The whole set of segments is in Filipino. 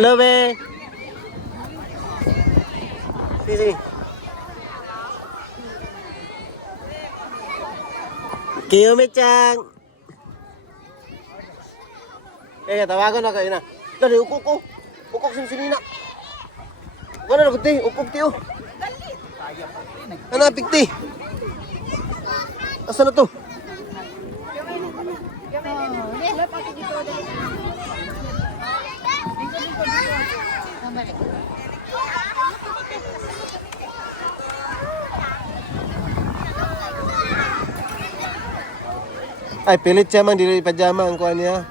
Lobe. Sini. Kiyumi-chan. Tawagan na kayo na. Dali, ukok ko. Ukok sini na. Wala na pagti, ukok ti oh. Ano pigti? Asa na to? Ay, pilit siya man, dili pajama ang kuha niya.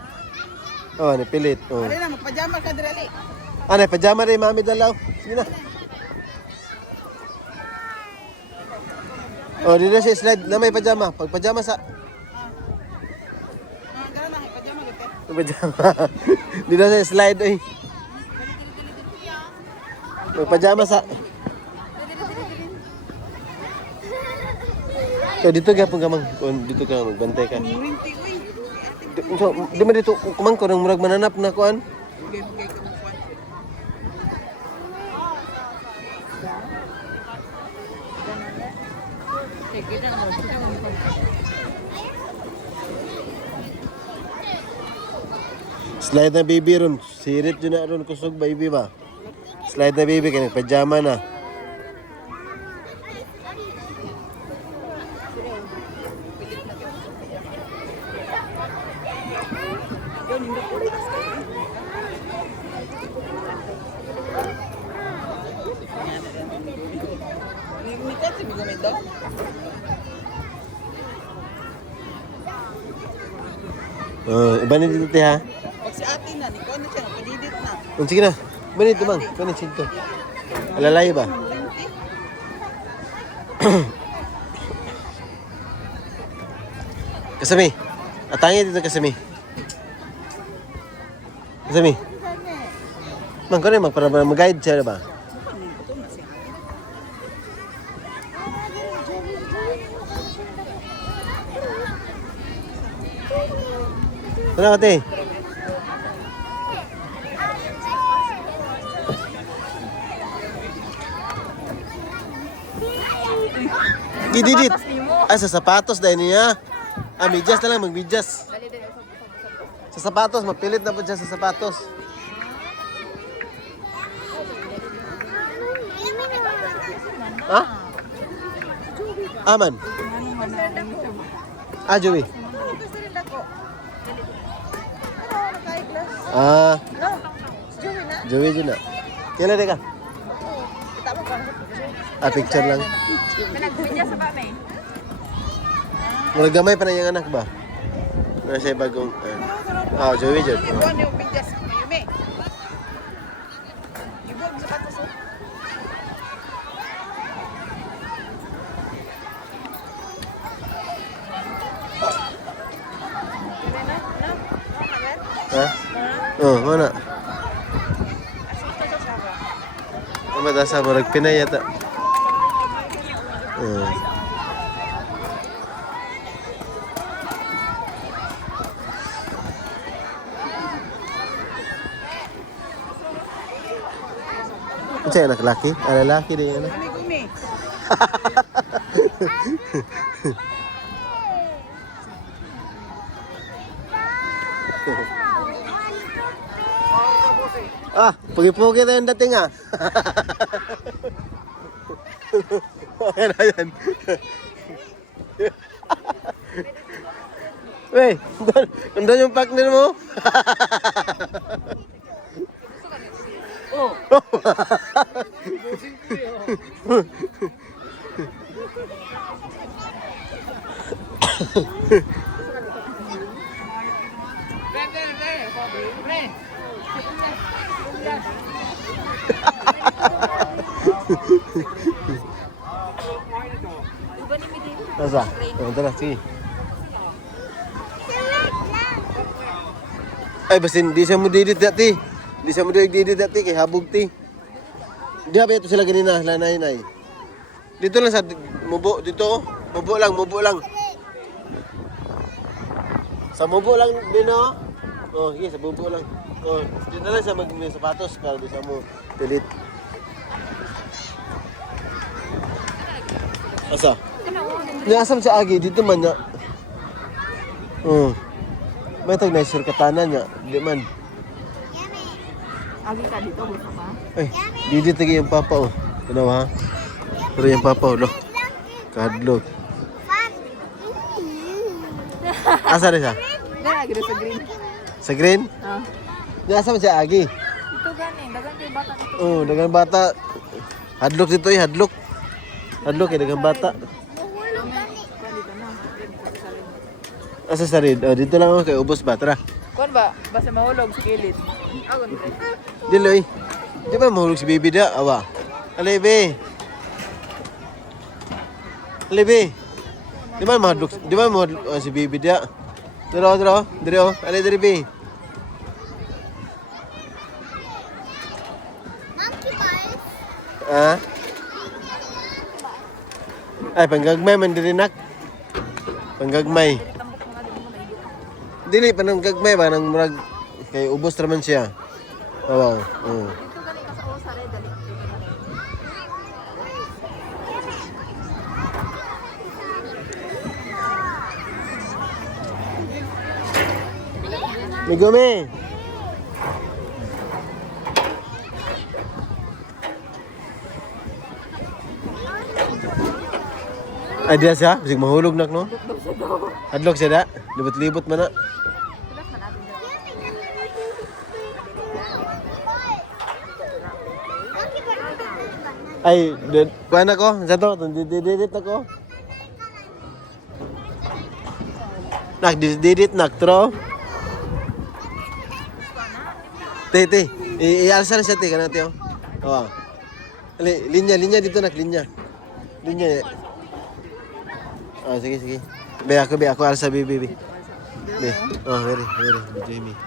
Oh, ni pilit. Oh. Ano na, magpajama ka dirali. Ano, pajama rin, mami dalaw. Sige na. Oh, dito siya slide na may pajama. Pag pajama sa... Gano'n na, pajama ka. Pajama. Dito siya slide eh. May pajama sa... So, dito ka pong kamang. Dito ka magbantay ka. So, di ba dito kumang ko ng murag mananap na kuan? Slide na baby ron. Sirit yun na ron kusog baby ba? Slide na baby kaya pajama na. Iba na dito ha? Pag si ate na, ni Kono siya, napadidit na. Sige na. Iba na dito bang? Iba na dito. Alalay ba? Kasami. Atangin dito kasami. Kasami. Man, kung ano para mag-guide siya ba? Tara ate. Gididit. Ay, sa sapatos dahil niya. Ah, medyas na lang, mag-medyas. Sa sapatos, mapilit na po siya sa sapatos. Ha? Aman. Ah, Joey. Ah, Joey dyan na. Kailan ka? Ah, picture lang. Nag-video sa ba, may? Mula gamay pa na yung anak ba? Nasa bagong... Joey dyan. Ito ano yung video sa may? Ibog sa patos o? Ha? Oh, mana? Ang matasa mo, nagpinay yata. Ano siya anak laki? Ah, lalaki din yan. Ano yung gumi? Ah, pugi-pugi na yung dating ah. Okay na yan. Wey, nandun yung partner mo? Oh. Nasa? Tara, sige. Ay, basta hindi siya mo didit dati. Hindi siya mo didit dati kay habog ti. Di ba ito sila ganina, lanay-nay. Dito lang sa mubo, dito. Mubo lang, mubo lang. Sa mubo lang din oh. Oh, sige, sa mubo lang. Oh, dito lang siya mag-may sapatos para bisa mo pilit. Asa? Niasam sa agi, dito man niya. May tag na sur katana niya, di man. Agi ka dito, gusto ka? Ay, didi tagi yung papa oh. Ano ha? Pero yung papa oh, lo. Kadlok. Asa rin siya? Dala, agi sa green. Sa green? Ah. Niasam sa agi. Ito gani, dagan kayo bata nito. Oh, dagang bata. Hadlok dito eh, hadlok. Hadlok eh, dagang bata. Dito na. Asa sa rin? Oh, dito lang ako kay ubos ba? Tara. Kuan ba? Basta mahulog sa kilid. Agon ba? Diloy. Di ba mahulog si baby da? Awa. Alebe. Alebe. Di ba mahulog si baby da? Dero. Ale dere be. Ah? Ay, panggagmay man diri nak. Panggagmay. Tambok mga di mo maigo. Dili panggagmay ba nang murag kay ubos ra man siya. Wow. Oh. Dito gani ka sa osare dali. Migome. Ay, diya siya. Bisig mahulog nak, no? Hadlok siya da. Libot-libot man na. Pilas man natin dito. Ay, kuhan ako. Sa to, didit ako. Nak, didit nak, tro. Te. Ialsa na siya, te. Kana, te, oh. Oo. Linya dito, nak, linya. Linya. Oh, sige. Be, ako alsa, be. Be. Oh, very. Jamie.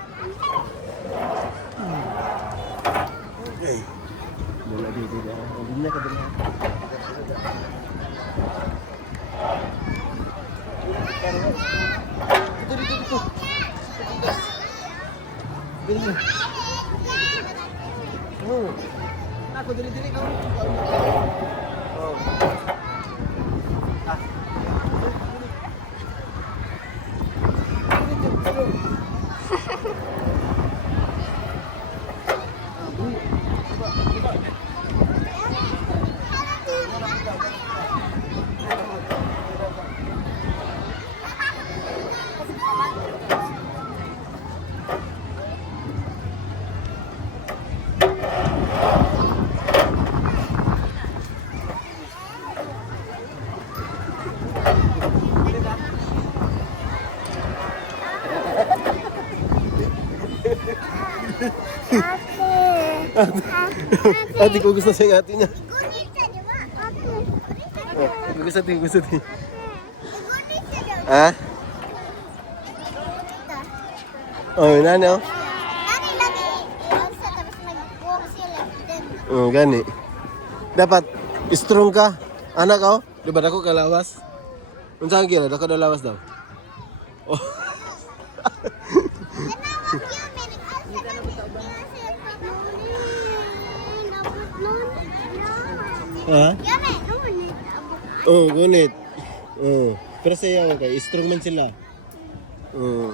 Okay. Wala dito. Linya ka dito. Dito. Dito. Ako dili ka. Oh. Ate ko gusto sa ate niya. Gusto ti. Ha? Oh, nani oh. Oh, gani. Dapat strong ka. Anak oh. Di ba dako ka lawas? Unsa ang gila? Dako daw lawas daw. Oh. Ha? Oh, gunit. Oh. Pero sayang kay strong man sila. Oh.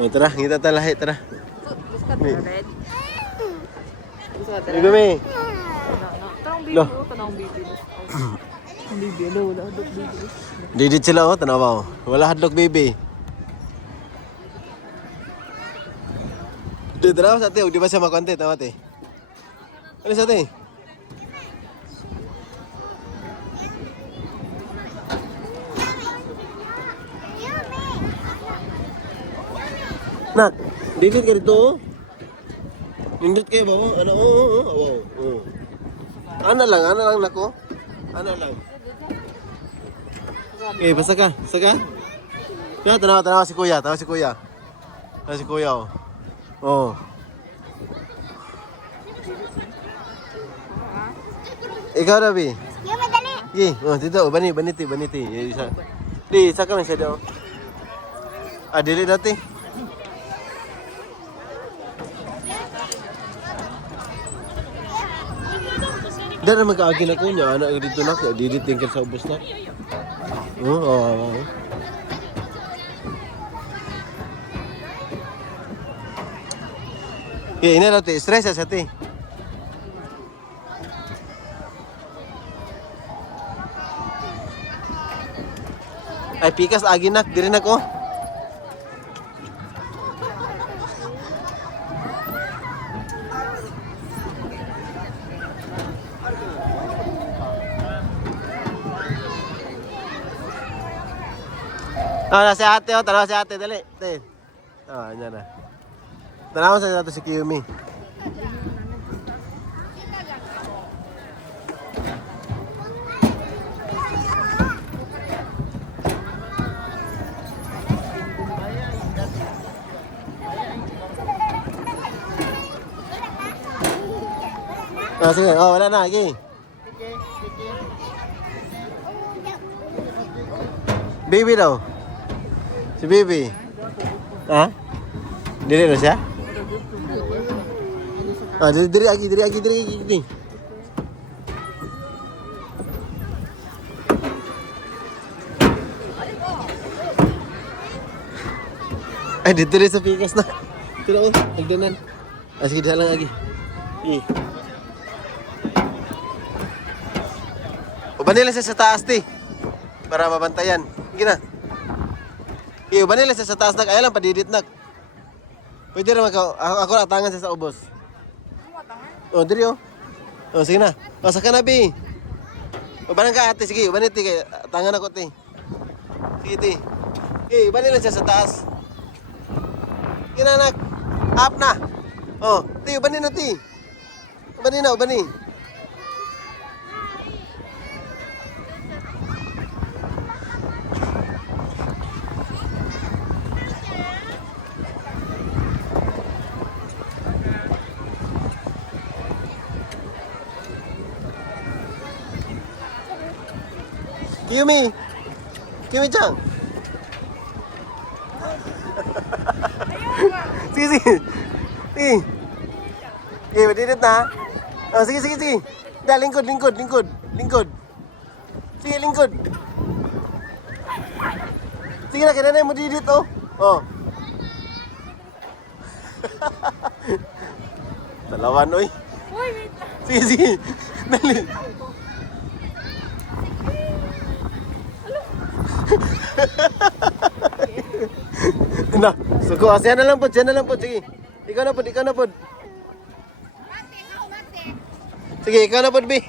Oh, tara, kita talahi, tara. Gusto ka red? Gusto ka Ikaw may. Tanong Lo. baby, tanong baby. Ang baby, ano, wala hadlok baby. Didit sila oh, tanawa oh. Wala hadlok baby. Dito na sa ate, di ba siya makonte, tama ate? Ano sa ate? Nak, didit ka dito oh. Nindit kayo ba oh? Ano oh. Wow. Ano lang nako. Ano lang. Eh, basta ka. Kaya tanawa si kuya. Tawa si kuya oh. Oh. Ikaw Rabi. Yo, madali. Ye, oh dito, baniti. Isa. Di, saka man siya daw. Ah, dili dati. Dahil naman kaagin ako niya, anak dito na, diditingkal sa ubos na. Oo. Ini na, te, stress sa te. Ay, pikas agi nak, diri nak oh. Si ate oh, tanaw si ate, dali. Te. Yan na. Tanaw sa nato si Kiyumi. Sige. Wala na, lagi. Baby daw. Si Baby. Ha? Dili na siya? Diri lagi. Ay, dito rin sa pikas na. Ito na oh, hagdanan. Sige, dala lang lagi. Ubanin lang siya sa taas, ti. Para mabantayan. Sige na. Ubanin lang siya sa taas, nak. Ayaw lang, padidit, nak. Pwede naman ako atangan siya sa ubos. Diri, oh. Sige na. Saka na, Bi. Ubanan ka, ate. Sige, ubanin, ti. Tangan ako, ti. Sige, ti. Ubanin lang siya sa taas. Sige na, nak. Up na. Ti, ubanin na, ti. Ubanin. Kiyumi-chan. Sige. Berdiri na. Sige. Dah, lingkod. Sige, lingkod. Sige na, kailangan mo didit, oh. Talawan, oy. Sige. Dali. Nah, suko, siya na lang po. Sige. Ikaw na po. Sige, ikaw na po, Bi.